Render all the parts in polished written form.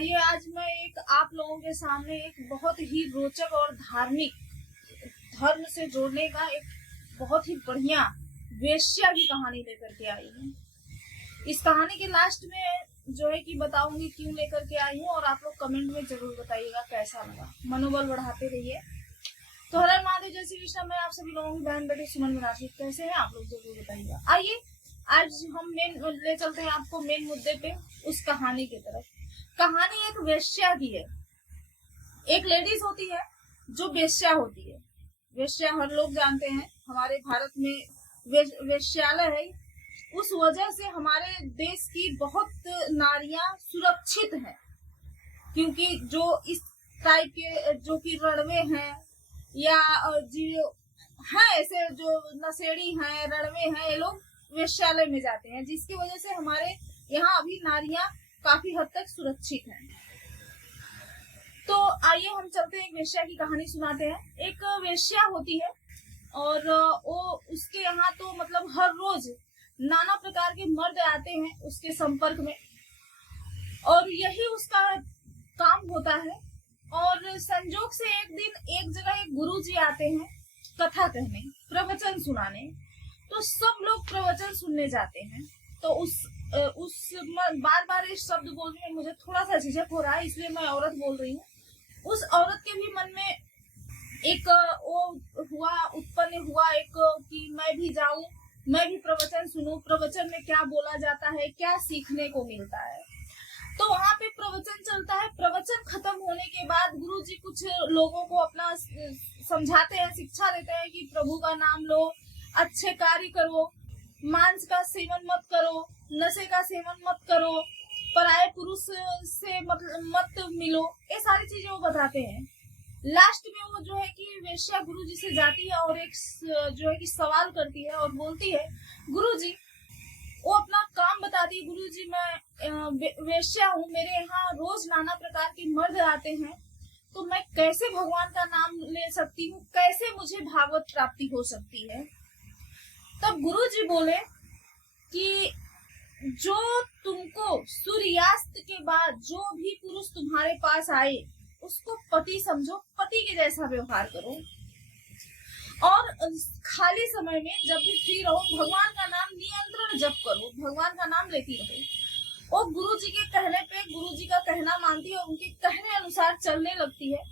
आइए आज मैं आप लोगों के सामने एक बहुत ही रोचक और धार्मिक धर्म से जोड़ने का एक बहुत ही बढ़िया वेश्या की कहानी लेकर के आई हूँ। इस कहानी के लास्ट में जो है कि बताऊंगी क्यों लेकर के आई हूँ, और आप लोग कमेंट में जरूर बताइएगा कैसा लगा। मनोबल बढ़ाते रहिए। तो हर हर महादेव, जय श्री कृष्ण। मैं आप सभी लोगों की बहन बेटी सुमन बनारसी। कैसे हैं आप लोग जरूर बताइएगा। आइए आज हम ले चलते हैं आपको मेन मुद्दे पे, उस कहानी की तरफ। कहानी एक वेश्या की है। एक लेडीज होती है जो वेश्या होती है। वेश्या हर लोग जानते हैं, हमारे भारत में वेश्यालय है। उस वजह से हमारे देश की बहुत नारियां सुरक्षित हैं, क्योंकि जो इस टाइप के जो कि रणवे हैं या जो हैं ऐसे जो नशेड़ी हैं, रणवे हैं, ये लोग वेश्यालय में जाते हैं, जिसकी वजह से हमारे यहाँ अभी नारियां काफी हद तक सुरक्षित हैं। तो आइए हम चलते हैं, एक वेश्या की कहानी सुनाते हैं। एक वेश्या होती है और वो उसके यहाँ तो मतलब हर रोज नाना प्रकार के मर्द आते हैं उसके संपर्क में, और यही उसका काम होता है। और संजोग से एक दिन एक जगह एक गुरुजी आते हैं कथा कहने, प्रवचन सुनाने। तो सब लोग प्रवचन सुनने जाते हैं। तो उस बार बार इस शब्द बोलने में मुझे थोड़ा सा झिझक हो रहा है, इसलिए मैं औरत बोल रही हूँ। उस औरत के भी मन में एक वो उत्पन्न हुआ एक कि मैं भी जाऊं, मैं भी प्रवचन सुनूं, प्रवचन में क्या बोला जाता है, क्या सीखने को मिलता है। तो वहां पे प्रवचन चलता है। प्रवचन खत्म होने के बाद गुरुजी कुछ लोगों को अपना समझाते हैं, शिक्षा देते हैं कि प्रभु का नाम लो, अच्छे कार्य करो, मांस का सेवन मत करो, नशे का सेवन मत करो, पराये पुरुष से मत मिलो, ये सारी चीजें वो बताते हैं। लास्ट में वो जो है कि वेश्या गुरुजी से जाती है और एक जो है कि सवाल करती है और बोलती है, गुरुजी, वो अपना काम बताती है, गुरुजी मैं वेश्या हूँ, मेरे यहाँ रोज नाना प्रकार के मर्द आते हैं, तो मैं कैसे भगवान का नाम ले सकती हूँ, कैसे मुझे भागवत प्राप्ति हो सकती है। तब गुरुजी बोले कि जो तुमको सूर्यास्त के बाद जो भी पुरुष तुम्हारे पास आए उसको पति समझो, पति के जैसा व्यवहार करो, और खाली समय में जब भी फ्री रहो भगवान का नाम नियंत्रण जप करो, भगवान का नाम लेती रहो। और गुरुजी के कहने पे गुरुजी का कहना मानती है और उनके कहने अनुसार चलने लगती है।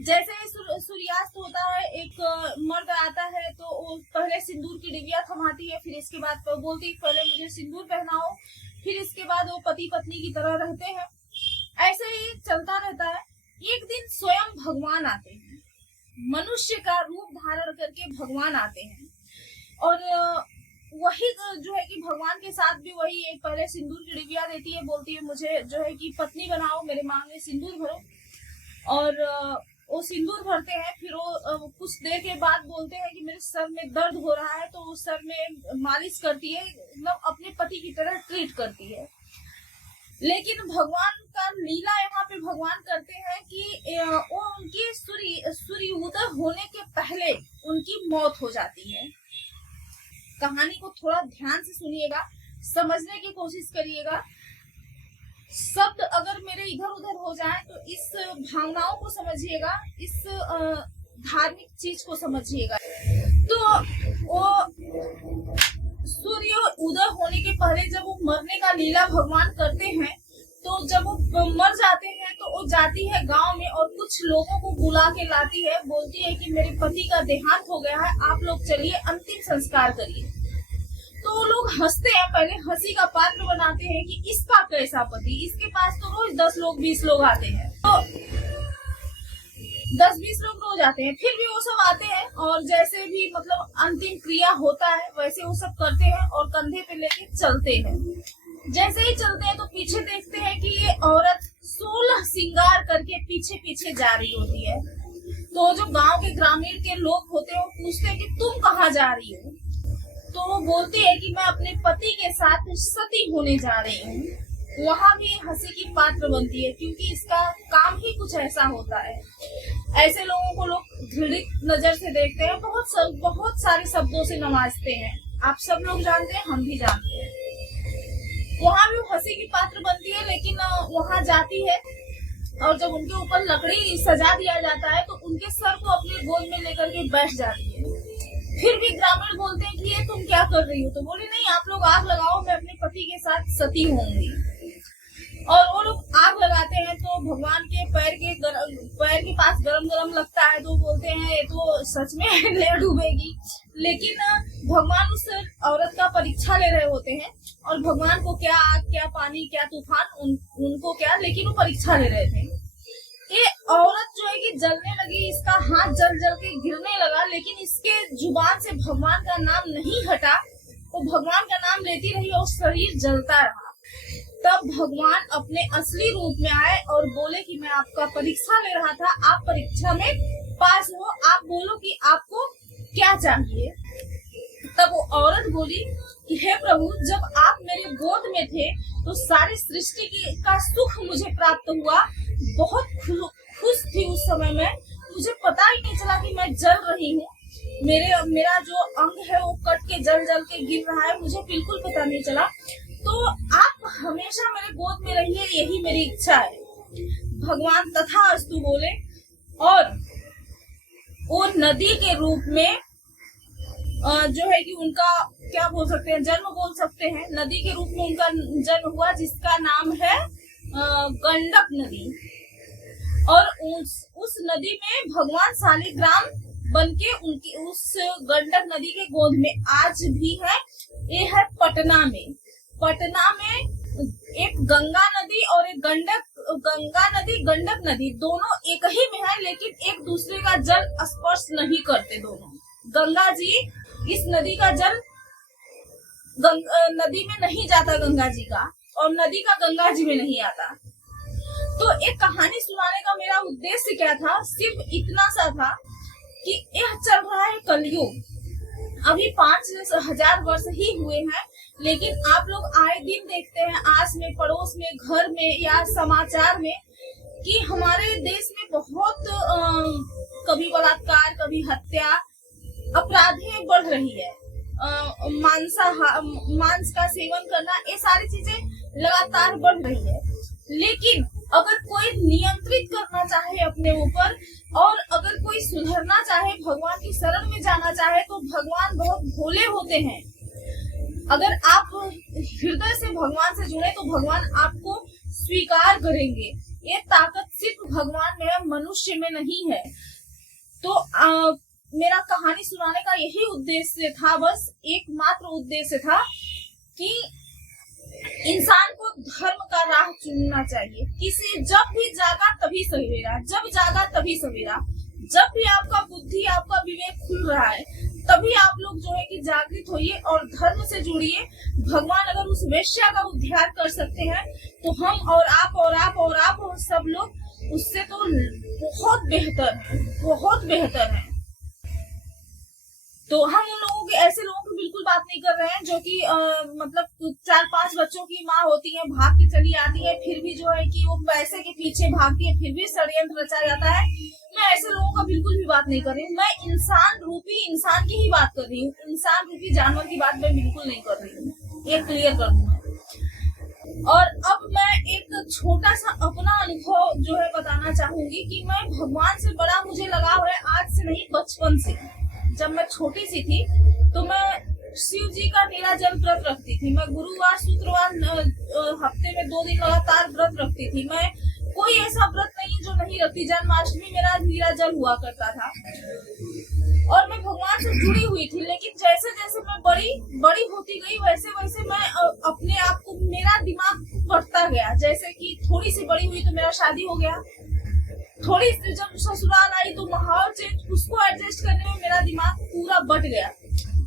जैसे ही सूर्यास्त होता है, एक मर्द आता है तो वो पहले सिंदूर की डिबिया थमाती है, फिर इसके बाद बोलती है पहले मुझे सिंदूर पहनाओ, फिर इसके बाद वो पति पत्नी की तरह रहते हैं। ऐसे ही चलता रहता है। एक दिन स्वयं भगवान आते हैं, मनुष्य का रूप धारण करके भगवान आते हैं, और वही जो है कि भगवान के साथ भी वही एक पहले सिंदूर की डिबिया देती है, बोलती है मुझे जो है कि पत्नी बनाओ, मेरे मांग में सिंदूर भरो, और वो सिंदूर भरते हैं। फिर वो कुछ देर के बाद बोलते हैं कि मेरे सर में दर्द हो रहा है, तो वो सर में मालिश करती है, मतलब अपने पति की तरह ट्रीट करती है। लेकिन भगवान का लीला यहाँ पे भगवान करते हैं कि वो उनकी सूर्योदय होने के पहले उनकी मौत हो जाती है। कहानी को थोड़ा ध्यान से सुनिएगा, समझने की कोशिश करिएगा। शब्द अगर मेरे इधर उधर हो जाए तो इस भावनाओं को समझिएगा, इस धार्मिक चीज को समझिएगा। तो वो सूर्य उदय होने के पहले जब वो मरने का लीला भगवान करते हैं, तो जब वो मर जाते हैं तो वो जाती है गांव में और कुछ लोगों को बुला के लाती है, बोलती है कि मेरे पति का देहांत हो गया है, आप लोग चलिए अंतिम संस्कार करिए। तो वो लोग हंसते हैं, पहले हंसी का पात्र बनाते हैं कि इसका कैसा पति, इसके पास तो रोज 10 लोग 20 लोग आते हैं, तो 10-20 लोग रोज आते हैं। फिर भी वो सब आते हैं और जैसे भी मतलब अंतिम क्रिया होता है वैसे वो सब करते हैं और कंधे पे लेके चलते हैं। जैसे ही चलते हैं तो पीछे देखते हैं कि ये औरत 16 श्रृंगार करके पीछे पीछे जा रही होती है। तो जो गांव के ग्रामीण के लोग होते हैं वो पूछते हैं कि तुम कहाँ जा रही हो, तो वो बोलती है कि मैं अपने पति के साथ सती होने जा रही हूँ। वहाँ भी हंसी की पात्र बनती है, क्योंकि इसका काम ही कुछ ऐसा होता है। ऐसे लोगों को लोग घृणित नजर से देखते हैं, बहुत सारे शब्दों से नवाजते हैं। आप सब लोग जानते हैं, हम भी जानते हैं। वहाँ भी हंसी की पात्र बनती है, लेकिन वहाँ जाती है और जब उनके ऊपर लकड़ी सजा दिया जाता है तो उनके सर को अपनी गोद में लेकर के बैठ जाती है। फिर भी ग्रामीण बोलते हैं कि ये तुम क्या कर रही हो, तो बोले नहीं आप लोग आग लगाओ, मैं अपने पति के साथ सती होंगी। और वो लोग आग लगाते हैं तो भगवान के पैर के पास गरम गरम लगता है, तो बोलते हैं ये तो सच में ले डूबेगी। लेकिन भगवान उस औरत का परीक्षा ले रहे होते हैं, और भगवान को क्या आग, क्या पानी, क्या तूफान, उनको क्या, लेकिन वो परीक्षा ले रहे थे। ये औरत जो है कि जलने लगी, इसका हाथ जल जल के गिरने लगा, लेकिन इसके जुबान से भगवान का नाम नहीं हटा। वो भगवान का नाम लेती रही और शरीर जलता रहा। तब भगवान अपने असली रूप में आए और बोले कि मैं आपका परीक्षा ले रहा था, आप परीक्षा में पास हो, आप बोलो कि आपको क्या चाहिए। तब वो औरत बोली कि हे प्रभु, जब आप मेरे गोद में थे तो सारी सृष्टि का सुख मुझे प्राप्त हुआ, बहुत खुश थी उस समय में, मुझे पता ही नहीं चला कि मैं जल रही हूँ। मेरा जो अंग है वो कट के जल जल के गिर रहा है, मुझे बिल्कुल पता नहीं चला। तो आप हमेशा मेरे गोद में रहिए, यही मेरी इच्छा है। भगवान तथास्तु बोले, और वो नदी के रूप में जो है कि उनका क्या बोल सकते हैं, जन्म बोल सकते हैं। नदी के रूप में उनका जन्म हुआ, जिसका नाम है गंडक नदी। और उस नदी में भगवान शालिग्राम बनके उनकी उस गंडक नदी के गोद में आज भी है। ये है पटना में। पटना में एक गंगा नदी और एक गंडक नदी दोनों एक ही में है, लेकिन एक दूसरे का जल स्पर्श नहीं करते दोनों। गंगा जी इस नदी का जल नदी में नहीं जाता गंगा जी का, और नदी का गंगा जी में नहीं आता। तो एक कहानी सुनाने का मेरा उद्देश्य क्या था, सिर्फ इतना सा था कि यह चल रहा है कलयुग। अभी 5000 वर्ष ही हुए हैं, लेकिन आप लोग आए दिन देखते हैं आस में, पड़ोस में, घर में या समाचार में कि हमारे देश में बहुत कभी बलात्कार, कभी हत्या, अपराधें बढ़ रही है। मांस का सेवन करना, ये सारी चीजें लगातार बढ़ रही है। लेकिन अगर कोई नियंत्रित करना चाहे अपने ऊपर, और अगर कोई सुधरना चाहे, भगवान की शरण में जाना चाहे, तो भगवान बहुत भोले होते हैं। अगर आप हृदय से भगवान से जुड़े तो भगवान आपको स्वीकार करेंगे। ये ताकत सिर्फ भगवान में है, मनुष्य में नहीं है। तो मेरा कहानी सुनाने का यही उद्देश्य था, बस एकमात्र उद्देश्य था कि इंसान को धर्म का राह चुनना चाहिए। जब भी जागा तभी सवेरा, जब जागा तभी सवेरा, जब भी आपका बुद्धि, आपका विवेक खुल रहा है, तभी आप लोग जो है कि जागृत होइए और धर्म से जुड़िए। भगवान अगर उस वेश्या का उद्धार कर सकते हैं तो हम और आप और आप और आप और सब लोग उससे तो बहुत बेहतर है, बहुत बेहतर है। तो हम उन लोगों के, ऐसे लोगों की बिल्कुल बात नहीं कर रहे हैं जो कि मतलब 4-5 बच्चों की माँ होती है, भाग के चली आती है, फिर भी जो है कि वो पैसे के पीछे भागती है, फिर भी षड्यंत्र रचा जाता है। मैं ऐसे लोगों का बिल्कुल भी बात नहीं कर रही हूँ। मैं इंसान रूपी इंसान की ही बात कर रही हूँ, इंसान रूपी जानवर की बात मैं बिल्कुल नहीं कर रही हूँ। ये क्लियर कर दूं मैं। और अब मैं एक छोटा सा अपना अनुभव जो है बताना चाहूंगी कि मैं भगवान से बड़ा मुझे लगाव है, आज से नहीं, बचपन से। जब मैं छोटी सी थी तो मैं शिव जी का नीलाजल व्रत रखती थी। मैं गुरुवार, शुक्रवार, हफ्ते में 2 दिन लगातार व्रत रखती थी। मैं कोई ऐसा व्रत नहीं जो नहीं रखती। जन्माष्टमी मेरा नीलाजल हुआ करता था और मैं भगवान से जुड़ी हुई थी। लेकिन जैसे जैसे मैं बड़ी होती गई, वैसे वैसे मैं अपने आप को, मेरा दिमाग बढ़ता गया। जैसे कि थोड़ी सी बड़ी हुई तो मेरा शादी हो गया, थोड़ी सी जब ससुराल आई तो माहौल चेंज, उसको एडजस्ट करने में मेरा दिमाग पूरा बट गया।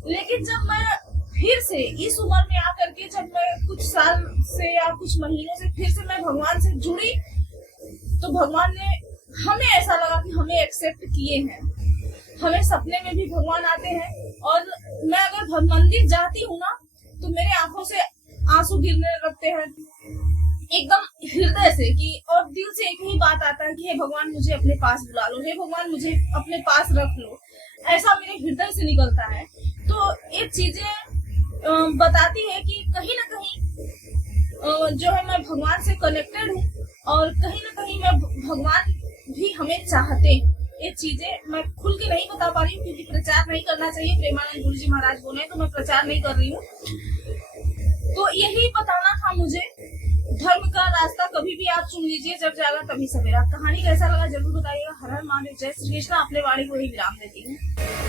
लेकिन जब मैं फिर से इस उम्र में आकर के, जब मैं कुछ साल से या कुछ महीनों से फिर से मैं भगवान से जुड़ी, तो भगवान ने, हमें ऐसा लगा कि हमें एक्सेप्ट किए हैं। हमें सपने में भी भगवान आते हैं, और मैं अगर मंदिर जाती हूँ ना तो मेरे आंखों से आंसू गिरने लगते हैं एकदम हृदय से, कि और दिल से एक ही बात आता है कि हे भगवान मुझे अपने पास बुला लो, हे भगवान मुझे अपने पास रख लो। ऐसा मेरे हृदय से निकलता है। तो ये चीजें बताती है कि कहीं ना कहीं जो है मैं भगवान से कनेक्टेड हूँ, और कहीं ना कहीं मैं भगवान भी हमें चाहते हैं। ये चीजें मैं खुल के नहीं बता पा रही हूँ क्योंकि प्रचार नहीं करना चाहिए। प्रेमानंद गुरु जी महाराज बोले तो मैं प्रचार नहीं कर रही हूँ। तो यही बताना था मुझे। धर्म का रास्ता कभी भी आप चुन लीजिए, जब जागा तभी सवेरा। कहानी कैसा लगा जरूर बताइएगा। हर हर महादेव, जय श्री कृष्ण। अपने वाणी को ही विराम देती हूँ।